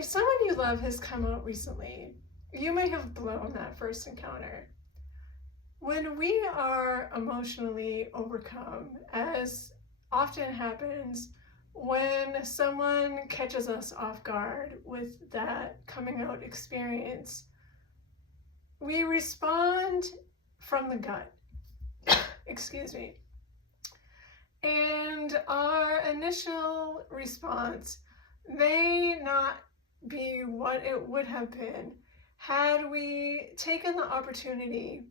If someone you love has come out recently, you may have blown that first encounter. When we are emotionally overcome, as often happens when someone catches us off guard with that coming out experience, we respond from the gut. Excuse me. And our initial response may not be what it would have been had we taken the opportunity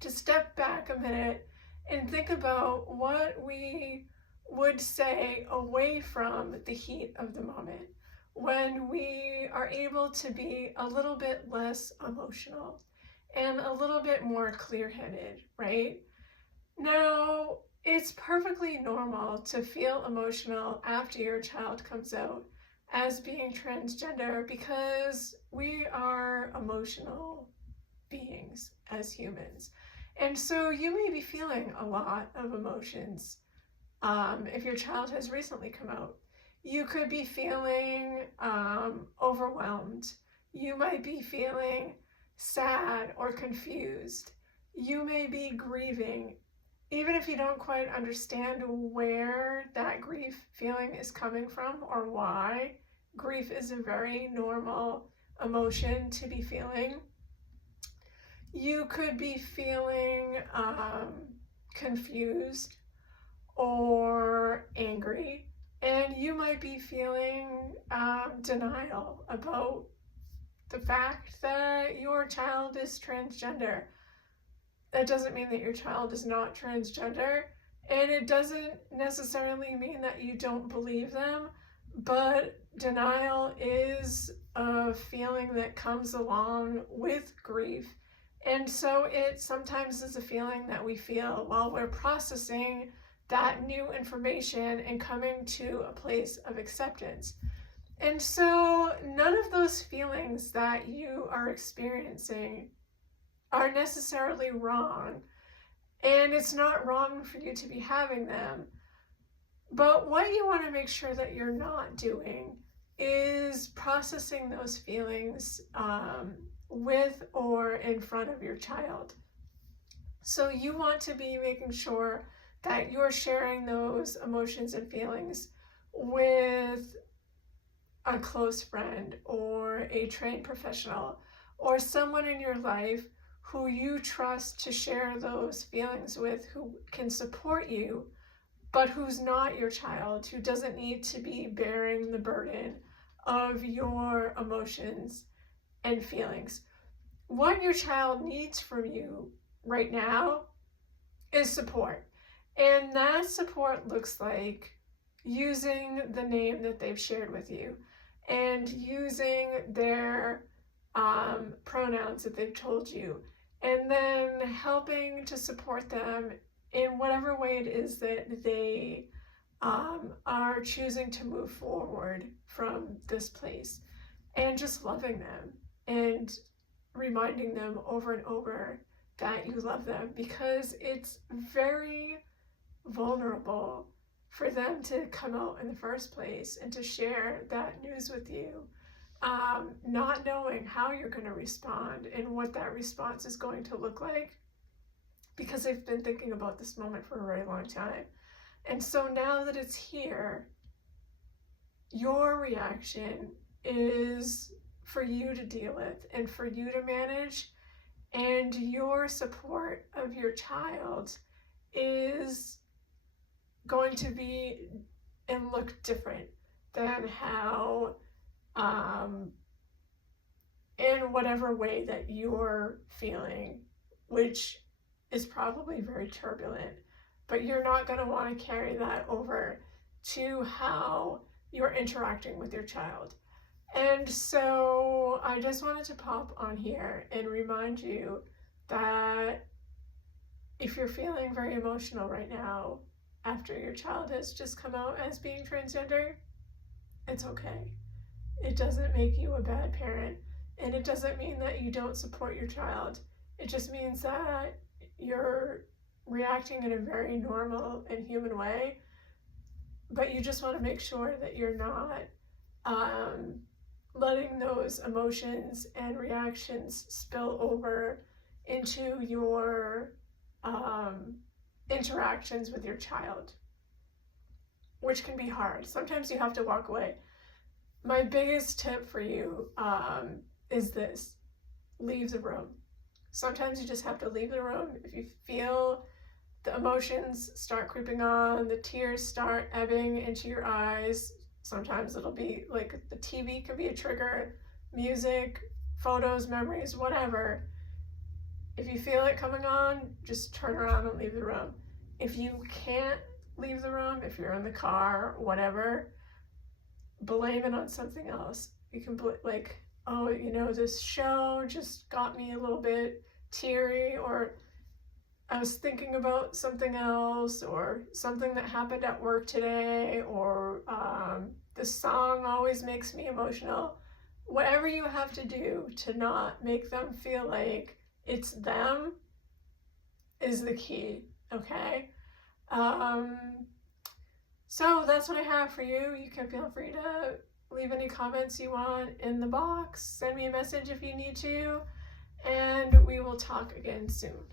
to step back a minute and think about what we would say away from the heat of the moment, when we are able to be a little bit less emotional and a little bit more clear-headed, right? Now, it's perfectly normal to feel emotional after your child comes out as being transgender because we are emotional beings as humans. And so you may be feeling a lot of emotions if your child has recently come out. You could be feeling overwhelmed. You might be feeling sad or confused. You may be grieving. Even if you don't quite understand where that grief feeling is coming from or why, grief is a very normal emotion to be feeling. You could be feeling confused or angry, and you might be feeling denial about the fact that your child is transgender. That doesn't mean that your child is not transgender, and it doesn't necessarily mean that you don't believe them, but denial is a feeling that comes along with grief. And so it sometimes is a feeling that we feel while we're processing that new information and coming to a place of acceptance. And so none of those feelings that you are experiencing are necessarily wrong, and it's not wrong for you to be having them. But what you want to make sure that you're not doing is processing those feelings with or in front of your child. So you want to be making sure that you're sharing those emotions and feelings with a close friend or a trained professional or someone in your life who you trust to share those feelings with, who can support you, but who's not your child, who doesn't need to be bearing the burden of your emotions and feelings. What your child needs from you right now is support. And that support looks like using the name that they've shared with you and using their pronouns that they've told you, and then helping to support them in whatever way it is that they are choosing to move forward from this place, and just loving them and reminding them over and over that you love them, because it's very vulnerable for them to come out in the first place and to share that news with you, not knowing how you're going to respond and what that response is going to look like, because they've been thinking about this moment for a very long time. And so now that it's here, your reaction is for you to deal with and for you to manage, and your support of your child is going to be and look different than how in whatever way that you're feeling, which is probably very turbulent, but you're not going to want to carry that over to how you're interacting with your child. And so I just wanted to pop on here and remind you that if you're feeling very emotional right now after your child has just come out as being transgender, it's okay. It doesn't make you a bad parent, and it doesn't mean that you don't support your child. It just means that you're reacting in a very normal and human way, but you just want to make sure that you're not letting those emotions and reactions spill over into your interactions with your child, which can be hard. Sometimes you have to walk away. My biggest tip for you is this: leave the room. Sometimes you just have to leave the room. If you feel the emotions start creeping on, the tears start ebbing into your eyes, sometimes it'll be like the TV could be a trigger, music, photos, memories, whatever. If you feel it coming on, just turn around and leave the room. If you can't leave the room, if you're in the car, whatever, blame it on something else. You can like, oh, this show just got me a little bit teary, or I was thinking about something else, or something that happened at work today, or this song always makes me emotional. Whatever you have to do to not make them feel like it's them is the key, okay? So that's what I have for you. You can feel free to leave any comments you want in the box. Send me a message if you need to, and we will talk again soon.